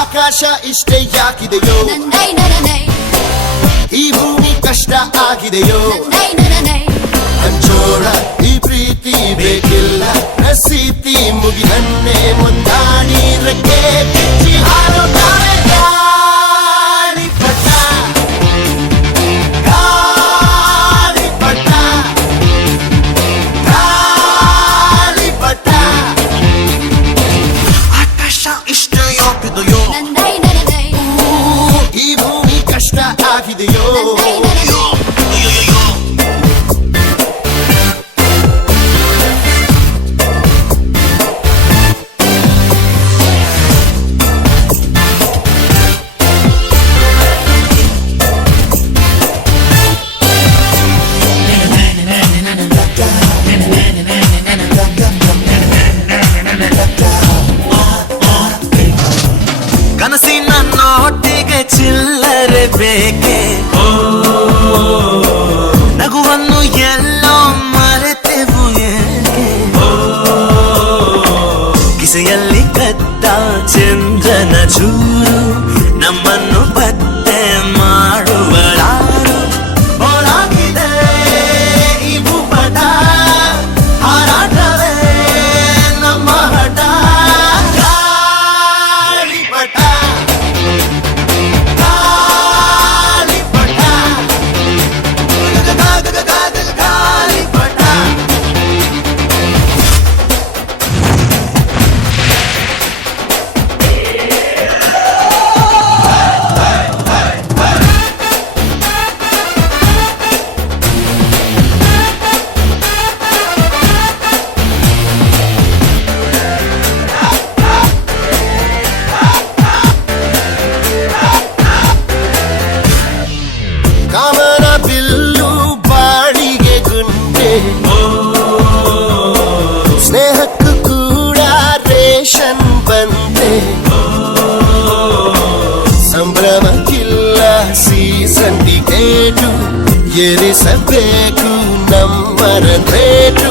ಆಕಾಶ ಇಷ್ಟೇ ಯಾಕಿದೆಯೋ ಈ ಭೂಮಿ ಕಷ್ಟ ಆಗಿದೆಯೋ ಹಂಚೋಳ ಈ ಪ್ರೀತಿ ಬೇಕಿಲ್ಲ ರಸೀತಿ ಮುಗಿದನ್ನೇ ಮುಂದಾಡಿ ರೆಕ್ಕೆ ಬಿಚ್ಚಿ ಹಾರುತ್ತಾರೆ ಗಾಳಿಪಟ ಗಾಳಿಪಟ ಗಾಳಿಪಟ ಆಕಾಶ ಇಷ್ಟೇ ಯಾಕಿದೆಯೋ ಈ ಭೂಮಿ ಕಷ್ಟ ಆಗಿದೆಯೋ ಕನಸಿನ ನೋಟಿಗೆ ಚಿಲ್ಲರೆ ಬೇಕೆ ನಗುವನ್ನು ಎಲ್ಲೋ ಮರೆತೆವು ಏಕೆ ಕಿಸೆಯಲ್ಲಿ ಕದ್ದ ಚಂದ್ರನ ಚೂರು ನಮ್ಮನ್ನು ಪತ್ತೆ ಮಾಡುವಳಾರು ಹೋರಾಗಿದೆ ಈ ಭೂಪಟ ಹಾರಾಟವೇ ನಮ್ಮ ಹಠ ಗಾಳಿಪಟ ಕಾಮನ ಬಿಲ್ಲು ಬಾಳಿಗೆ ಗುಂಡೆ ಸ್ನೇಹಕ್ಕೂ ಕೂಡ ರೇಷನ್ ಬಂದೆ ಸಂಭ್ರಮಕ್ಕಿಲ್ಲ ಸೀಸನ್ ಟಿಕೇಟು ಏರಿಸಬೇಕು ನಮ್ಮರ ರೇಟು